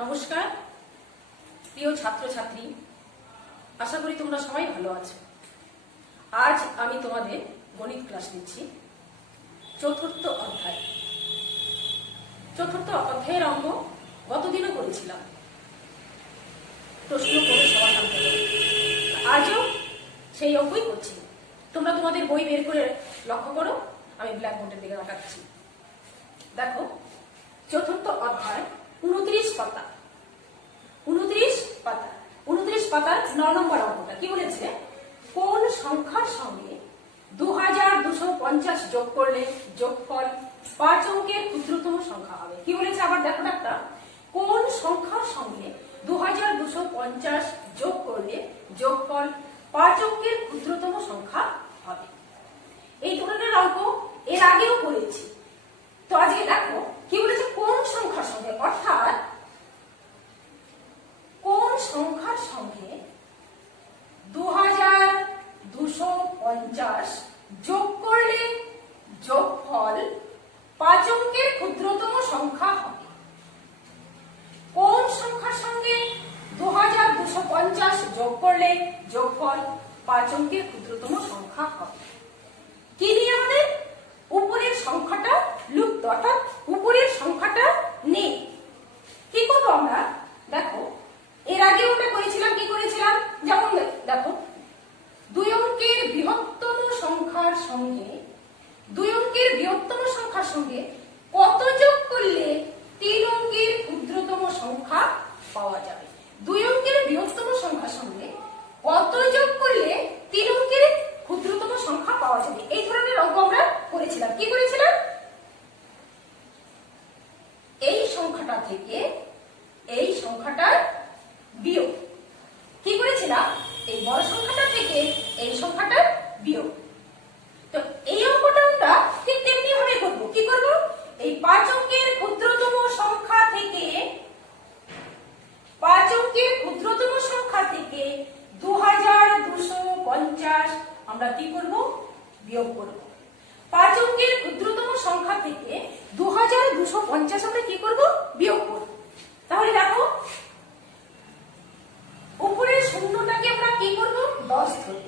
নমস্কার প্রিয় ছাত্রছাত্রী, আশা করি তোমরা সবাই ভালো আছো। আজ আমি তোমাদের গণিত ক্লাস নিচ্ছি। চতুর্থ অধ্যায়ের অঙ্ক গতদিনও করেছিলাম, প্রশ্ন করে সমাধান করে। আজও সেই অঙ্কই করছি। তোমরা তোমাদের বই বের করে লক্ষ্য করো, আমি ব্ল্যাকবোর্ডের দিকে তাকাচ্ছি। দেখো, চতুর্থ অধ্যায় 29 পাতা, 29 পাতার 9 নম্বর অঙ্কটা কি বলেছে? কোন সংখ্যার সঙ্গে 2250 যোগ করলে যোগফল 5 অঙ্কের ক্ষুদ্রতম সংখ্যা হবে? কি বলেছে আবার দেখো একটা, কোন সংখ্যার সঙ্গে 2250 যোগ করলে যোগফল 5 অঙ্কের ক্ষুদ্রতম সংখ্যা হবে। এই ধরনের অঙ্ক এর আগেও করেছি। তো আজকে দেখো কি বলেছে, কোন সংখ্যার সঙ্গে, অর্থাৎ কোন সংখ্যার সঙ্গে 2250 যোগ করলে যোগফল 5 অঙ্কের ক্ষুদ্রতম সংখ্যা হবে। কোন সংখ্যার সঙ্গে 2250 যোগ করলে যোগফল 5 অঙ্কের ক্ষুদ্রতম সংখ্যা হবে? কি নিয়ে আমাদের? উপরের সংখ্যাটা লুপ্ত, অর্থাৎ উপরের সংখ্যাটা নেই। কি করবো আমরা? দেখো, এর আগে ওটা করেছিলাম, কি করেছিলাম? যেমন দেখো, 2 অঙ্কের বৃহত্তম সংখ্যার সঙ্গে কত যোগ করলে 3 অঙ্কের ক্ষুদ্রতম সংখ্যা পাওয়া যাবে? 2 অঙ্কের বৃহত্তম সংখ্যার সঙ্গে কত যোগ করলে 3 অঙ্কের ক্ষুদ্রতম সংখ্যা পাওয়া যাবে? এই ধরনের অঙ্ক আমরা করেছিলাম। কি করেছিলাম? এই সংখ্যাটা থেকে এই সংখ্যাটার বিয়োগ। কি করেছিলাম? এই বড় সংখ্যাটা থেকে এই সংখ্যাটার বিয়োগ। তো এই অঙ্কটা আমরা ঠিক তেমনি ভাবে করব। কি করব? এই 5 অঙ্কের ক্ষুদ্রতম সংখ্যা থেকে 2250 আমরা কি করব? বিয়োগ করব। 5 অঙ্কের ক্ষুদ্রতম সংখ্যা থেকে 2250 আমরা কি করব? বিয়োগ করব। তাহলে দেখো, উপরের শূন্যটাকে আমরা কি করব? 10 ধরব।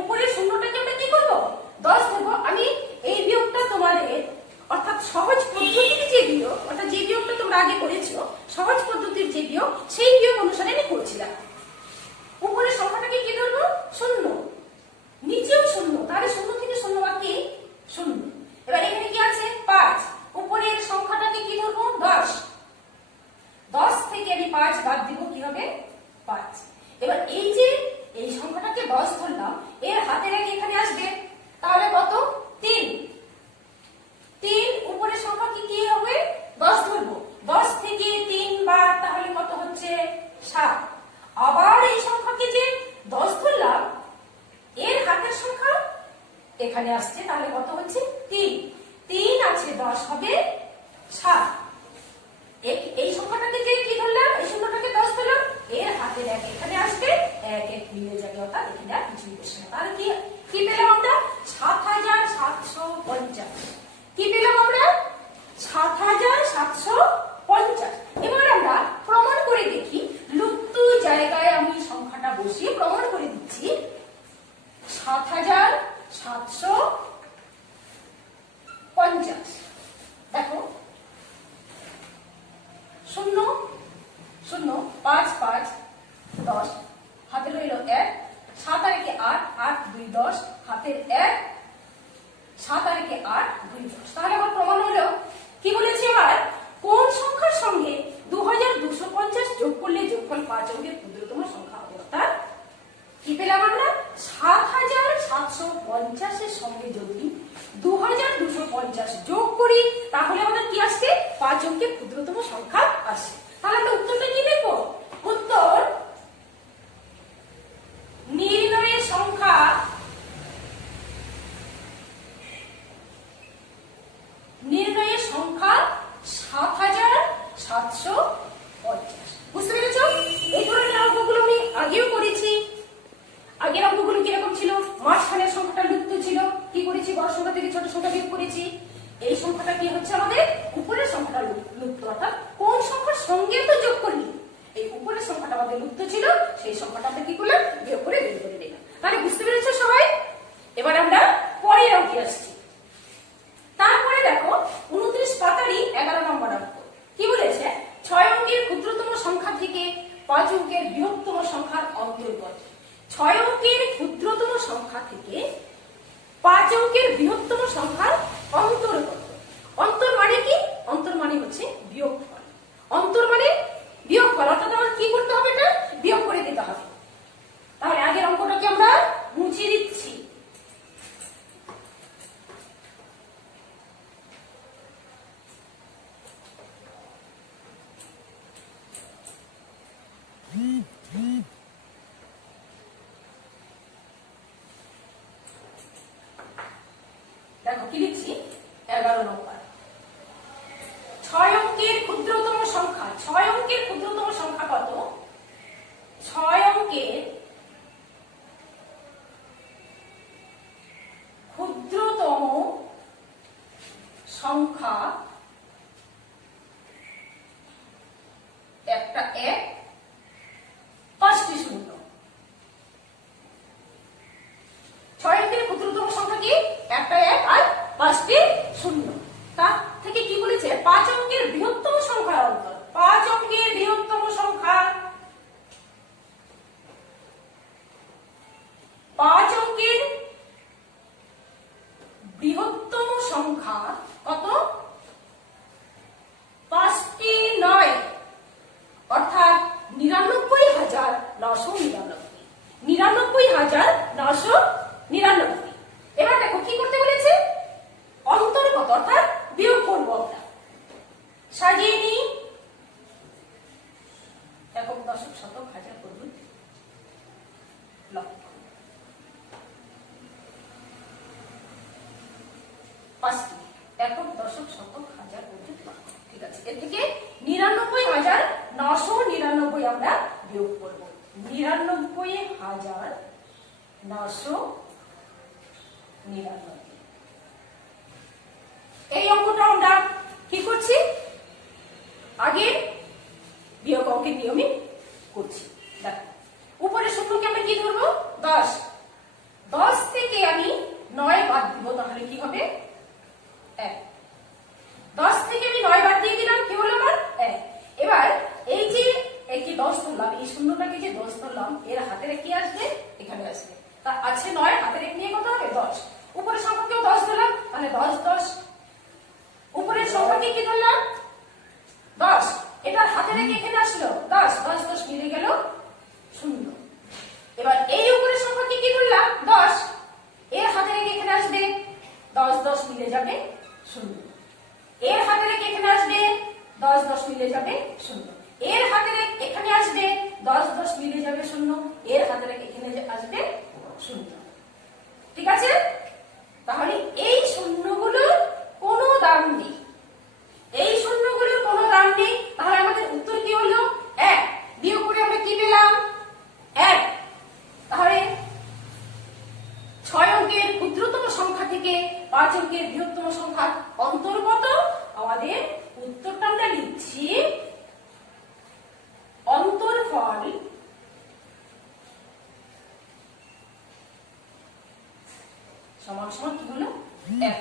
উপরের শূন্যটাকে আমরা কি করব? 10 ধরব। আমি এই বিয়োগটা তোমাদের, অর্থাৎ সহজ পদ্ধতির যে বিয়োগ, অর্থাৎ যে বিয়োগটা তোমরা আগে করেছো, সহজ পদ্ধতির যে বিয়োগ, সেই বিয়োগ অনুসারে আমি করছিলাম। উপরের সংখ্যাটাকে কি ধরবো? শূন্য, নিচেও শূন্য, তাহলে শূন্য থেকে শূন্য বাকি শূন্য। এবার এখানে কি আছে? 5। উপরের সংখ্যাটাকে কি ধরবো? 10। 10 থেকে আমি 5 বাদ দিব, কি হবে? 5। এবার এই যে এই সংখ্যাটাকে 10 ধরলাম, এর হাতের আগে এখানে আসবে, তাহলে কত? 3। 3 উপরের সংখ্যা কি হবে? 10 ধরবো। 10 থেকে 3 বাদ, তাহলে কত হচ্ছে? 7। আবার এই সংখ্যাকে যে 10 ধরলাম, এর হাতের সংখ্যা এখানে আসছে, তাহলে কত হচ্ছে? 3। 3 আছে 10 হবে 7। এই সংখ্যাটাকে যে কি ধরলাম, এই শূন্যটাকে 10 ধরলাম, এর হাতের 1 এখানে আসবে, 1 মিলে যাবে, অর্থাৎ এখানে আর কিছুই বসে না। তাহলে কি পেলাম আমরা? 7750। কি পেলাম আমরা? 7750। এবার আমরা প্রমাণ করে দেখি। লুপ্ত জায়গায় আমি সংখ্যাটা বসিয়ে প্রমাণ করে দিচ্ছি। 7750। দেখো, 0 0 5 5 10, হাতে রইল 1, 7 আর 8, 8 2 10, হাতের 1, 7 আর 8 2 10। তাহলে আমার প্রমাণ হলো। কি বলেছি এবার? কোন সংখ্যার সঙ্গে 2250 যোগ করলে যোগফল 5 অঙ্কের ক্ষুদ্রতম সংখ্যা হবে? অর্থাৎ কি পেলাম আমরা? 7750 এর সঙ্গে যদি 2250 যোগ করি, তাহলে আমাদের কি আসছে? 5 অঙ্কের ক্ষুদ্রতম সংখ্যা আসে। তাহলে আমরা উত্তরটা কি দেখব? উত্তর নির্ণয়ের সংখ্যা নির্ণয়ের সংখ্যা 7750। বুঝতে পেরেছ? এই ধরনের অঙ্কগুলো আমি আগেও করেছি। আগের অঙ্কগুলো কিরকম ছিল? মাঝখানের সংখ্যাটা লুপ্ত ছিল, কি করেছি? বড় সংখ্যা থেকে ছোট সংখ্যা বিয়োগ করেছি। এই সংখ্যাটা কি হচ্ছে আমাদের? উপরের সংখ্যাটা লুপ্ত, অর্থাৎ কোন সংখ্যার সঙ্গে তো যোগ করলি, আমাদের লুপ্ত ছিল, সেই সংখ্যাটা আমরা কি করলাম, বিয়োগ করে বের করে দিলাম। তাহলে বুঝতে পেরেছো সবাই? এবার আমরা পরের অঙ্কে আসছি। তারপরে দেখো 29 পাতারই 11 নম্বর অঙ্ক। কি বলেছে? 6 অঙ্কের ক্ষুদ্রতম সংখ্যা থেকে 5 অঙ্কের বৃহত্তম সংখ্যার অন্তর্গত। 6 অঙ্কের ক্ষুদ্রতম সংখ্যা থেকে 5 অঙ্কের বৃহত্তম সংখ্যার অন্তর্গত। অন্তর মানে কি? অন্তর মানে হচ্ছে বিয়োগফল। অন্তর মানে বিয়োগফল, অর্থাৎ আমার কি করতে হবে, না বিয়োগ করে দিতে হবে। তাহলে আগের অঙ্কটাকে আমরা মুছে দিচ্ছি। দেখো কি লিখছি, 11 নম্বর। 6 অঙ্কের ক্ষুদ্রতম সংখ্যা। 6 অঙ্কের ক্ষুদ্রতম সংখ্যা কত? 6 অঙ্কের ক্ষুদ্রতম সংখ্যা একটা 1, 5টি শূন্য। 6 অঙ্কের ক্ষুদ্রতম সংখ্যা কি? একটা 1 আর 5টি শূন্য। তার থেকে কি বলেছে? 5 অঙ্কের বৃহত্তম সংখ্যার অন্তর। 5 অঙ্কের বৃহত্তম সংখ্যা, 5 অঙ্কের বৃহত্তম সংখ্যা কত? 5টি নয়, অর্থাৎ 99,999। 99,999। এবার দেখো কি করতে বলেছে? অন্তর্গত, অর্থাৎ বিয়োগ করবো আমরা। সাজিয়ে নিই। একক, দশক, শতক, হাজার, অযুত, লক্ষ। 5টি একক, দশক, শতক, হাজার, অযুত, লক্ষ। ঠিক আছে, এর থেকে 99,999 আমরা বিয়োগ করব। 99,999। এই অঙ্কটা আমরা কি করছি? আগে বিয়োগ অঙ্কের নিয়মে করছি। দেখো উপরে শূন্যকে আমরা কি ধরবো? 10। 10 থেকে আমি 9 বাদ দিব, তাহলে কি হবে? 1। 10 থেকে আমি 9 বাদ দিয়ে দিলাম, কি হলো আমার? 1। এবার এই যে একটি 10 ধরলাম, এই শূন্যটাকে যে 10 ধরলাম, এর হাতের কি আসবে? এখানে আসবে। তা আছে 9, হাতের এক নিয়ে কত হবে? 10। উপরের সংখ্যাকেও 10 ধরলাম, তাহলে 10 10। উপরের সংখ্যাকে কি ধরলাম? 10। এটা হাতের এক এখানে আসলো, 10 10 10 মিলে গেল 0। এবার এই উপরের সংখ্যাকে কি ধরলাম? 10। এর হাতের এক এখানে আসবে, 10 10 মিলে যাবে 0। এর হাতের এক এখানে আসবে, 10 10 মিলে যাবে 0। এর হাতের এক এখানে আসবে, 10 10 মিলে যাবে 0। এর হাতের এক এখানে আসবে 0। ঠিক আছে? তাহলে এই শূন্যগুলোর কোনো দাম নেই। এই শূন্যগুলোর কোনো দাম নেই। তাহলে আমাদের উত্তর কি হলো? 1। বিয়োগ করে আমরা কি পেলাম? 1। তাহলে 6 অঙ্কের ক্ষুদ্রতম সংখ্যা থেকে 5 অঙ্কের বৃহত্তম সংখ্যার অন্তর্গত আমাদের উত্তরটা আমরা লিখছি অন্তর্ফল সমান সমান কি হলো? 1।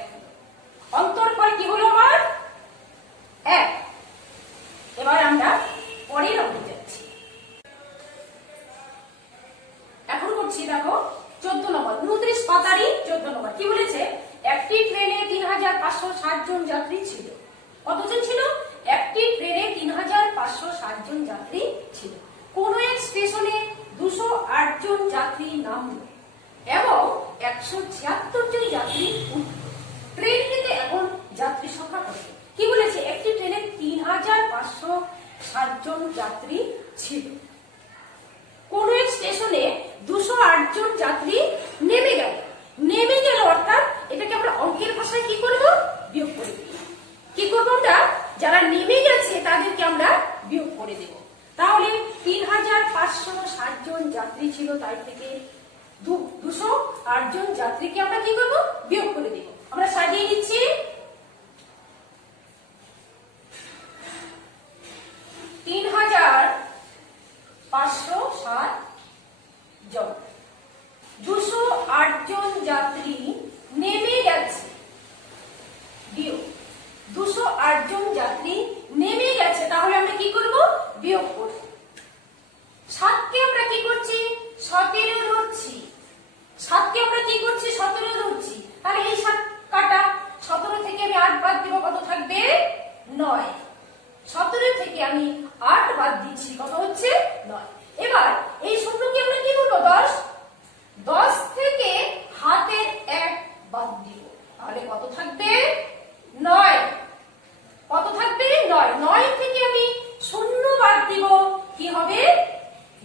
অন্তর্ফল কি হলো আমার? 1। এবার আমরা পরের অঙ্কে যাচ্ছি। এখন করছি দেখো 14 নম্বর। 29 পাতারই 14 নম্বর। কি বলেছে? একটি ট্রেনে 3560 জন যাত্রী ছিল। কতজন ছিল? একটি ট্রেনে 3560 জন যাত্রী ছিল। কোন এক স্টেশনে 208 জন যাত্রী নামলো এবং 176 জন যাত্রী উঠলো। ট্রেনটিতে এখন যাত্রী সংখ্যা কত? কি বলেছে? একটি ট্রেনে 3560 জন যাত্রী ছিল। কোন এক স্টেশনে 208 জন যাত্রী নেমে গেল। নেমে গেল অর্থাৎ এটাকে আমরা অঙ্কের ভাষায় কি করব? বিয়োগ করে দেব। কি করব আমরা? যারা নেমে গেছে তাদেরকে আমরা বিয়োগ করে দেব। তাহলে 3560 জন যাত্রী ছিল, তাই থেকে 208 জন যাত্রীকে আমরা কি করব? বিয়োগ করে দেব। আমরা সাজিয়ে নিচ্ছি। 3560 বিয়োগ করব। 7কে আমরা কি করছি 17 ধরছি, 7কে আমরা কি করছি 17 ধরছি, তাহলে এই 7 কাটা, 17 থেকে আমি 8 বাদ দেব, কত থাকবে 9। 17 থেকে আমি 8 বাদ দিচ্ছি, কত হচ্ছে 9। এবার এই শূন্যকে আমরা কি করব 10, 10 থেকে হাতের 1 বাদ দিব, তাহলে কত থাকবে 9। কত থাকবে 9। 9 থেকে আমি শূন্য বাদ দিব, কি হবে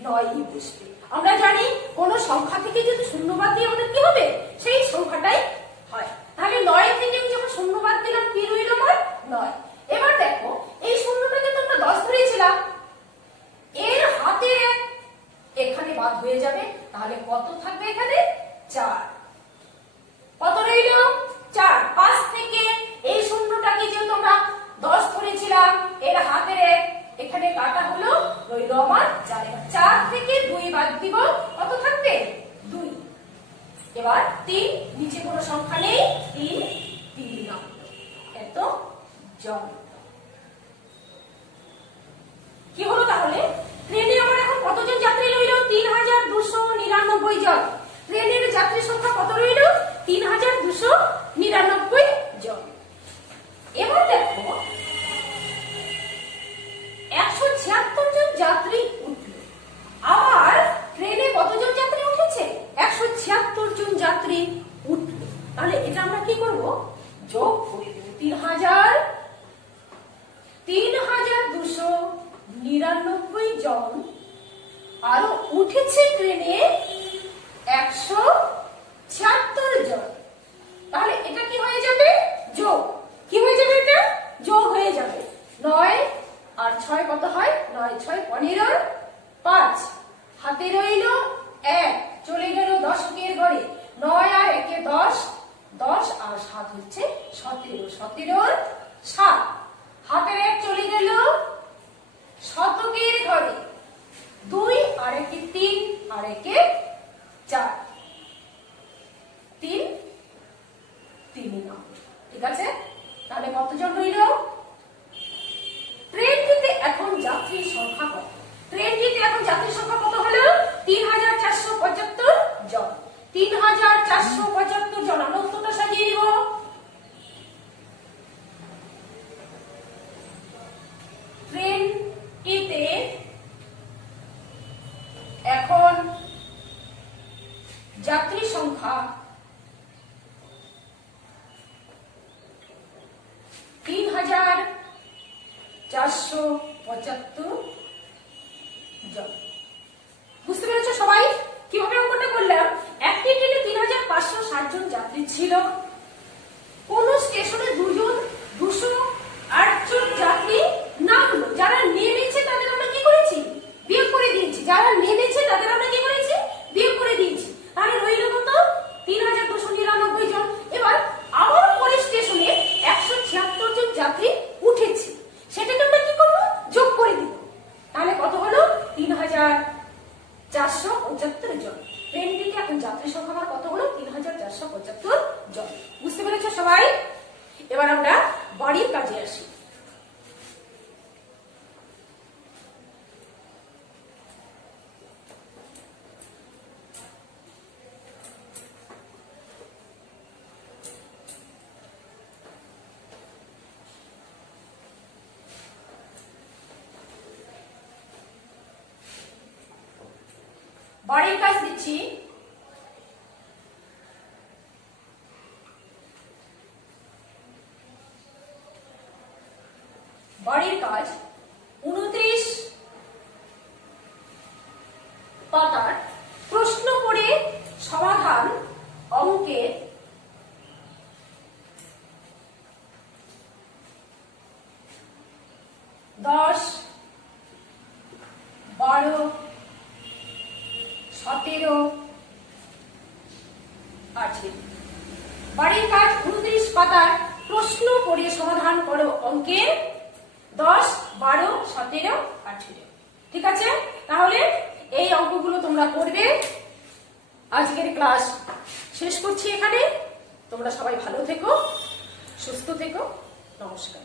9ই বসবে। আমরা জানি কোন সংখ্যা থেকে যদি শূন্য বাদ দিয়ে আমাদের কি হবে সেই সংখ্যাটাই হয়। তাহলে 9 থেকে আমি যখন শূন্য বাদ দিলাম কি রইল আমার 9। এবার দেখো এই শূন্যটাকে তো আমরা 10 ধরেছিলাম, এর হাতে 1 এখানে বাদ হয়ে যাবে, তাহলে কত থাকবে এখানে 4। কত রইল 4। 5 থেকে এই শূন্যটাকে যেহেতু আমরা 10 ধরেছিলাম, এর হাতের 1 এখানে কাটা হলো, রইল আমার 4। 4 থেকে 2 বাদ দিব, কত থাকবে 2। এবার 3, নিচে কোনো সংখ্যা নেই, 3 নাম এত জন। কি হলো তাহলে ট্রেনে আমার এখন কতজন যাত্রী রইল 3299 জন। ট্রেনের যাত্রী সংখ্যা কত রইল 3299 জন। এবার দেখো 176 জন যাত্রী উঠল, আর ট্রেনে কতজন যাত্রী উঠেছে 176 জন যাত্রী উঠল, তাহলে এটা আমরা কি করব যোগ করে দেব। 3299 জন আরো উঠেছে ট্রেনে 176 জন, তাহলে এটা কি হয়ে যাবে যোগ। কি হয়ে যাবে এটা যোগ হয়ে যাবে। 9 আর 6 কত হয় 9 6 15, 5 হাতে রইল 1, চলে গেল দশকের ঘরে। 9 আর 1 এ 10, 10 আর 7 হচ্ছে 17, 17 7 হাতের 1 চলে গেল শতকের ঘরে। 2 আর 1 এ 3 আর 1 এ 4, 3 নাম। ঠিক আছে, তাহলে কতজন রইল ট্রেনটিতে এখন যাত্রীর সংখ্যা কত? ট্রেনটিতে এখন যাত্রীর সংখ্যা কত হলো 3475 জন। 3475 জন। আমরা উত্তরটা সাজিয়ে নিব। ট্রেনটিতে এখন যাত্রী সংখ্যা 3475 জন। বুঝতে পেরেছো সবাই কিভাবে অঙ্কটা করলাম? একটি ট্রেনে 3560 জন যাত্রী ছিল, কোন স্টেশনে 208 জন যাত্রী নামলো। যারা নেমেছে তাদের আমরা কি করেছি বিয়োগ করে দিয়েছি, যারা নেমেছে তাদের আমরা কি করেছি বিয়োগ করে দিয়েছি, তাহলে রইল কত 3299 জন। এবার আবার পরের স্টেশনে 176 জন যাত্রী উঠেছে, সেটাকে আমরা কি করব যোগ করে দিব, তাহলে কত হলো 3475 জন। ট্রেনটিতে এখন যাত্রী সংখ্যা আমার কত হলো 3475 জন। বুঝতে পেরেছো সবাই? এবার আমরা বাড়ির কাজে আসি। বাড়ির কাজ দিচ্ছি। বাড়ির কাজ 29 পাতার প্রশ্ন পড়ে সমাধান অঙ্কের 10, 12, 17, 18। বাড়ির কাজ 29 পাতার প্রশ্ন পড়ে সমাধান করো অঙ্কের 10, 12, 17, 18। ঠিক আছে, তাহলে এই অঙ্কগুলো তোমরা করবে। আজকের ক্লাস শেষ করছি এখানে। তোমরা সবাই ভালো থেকো, সুস্থ থেকো। নমস্কার।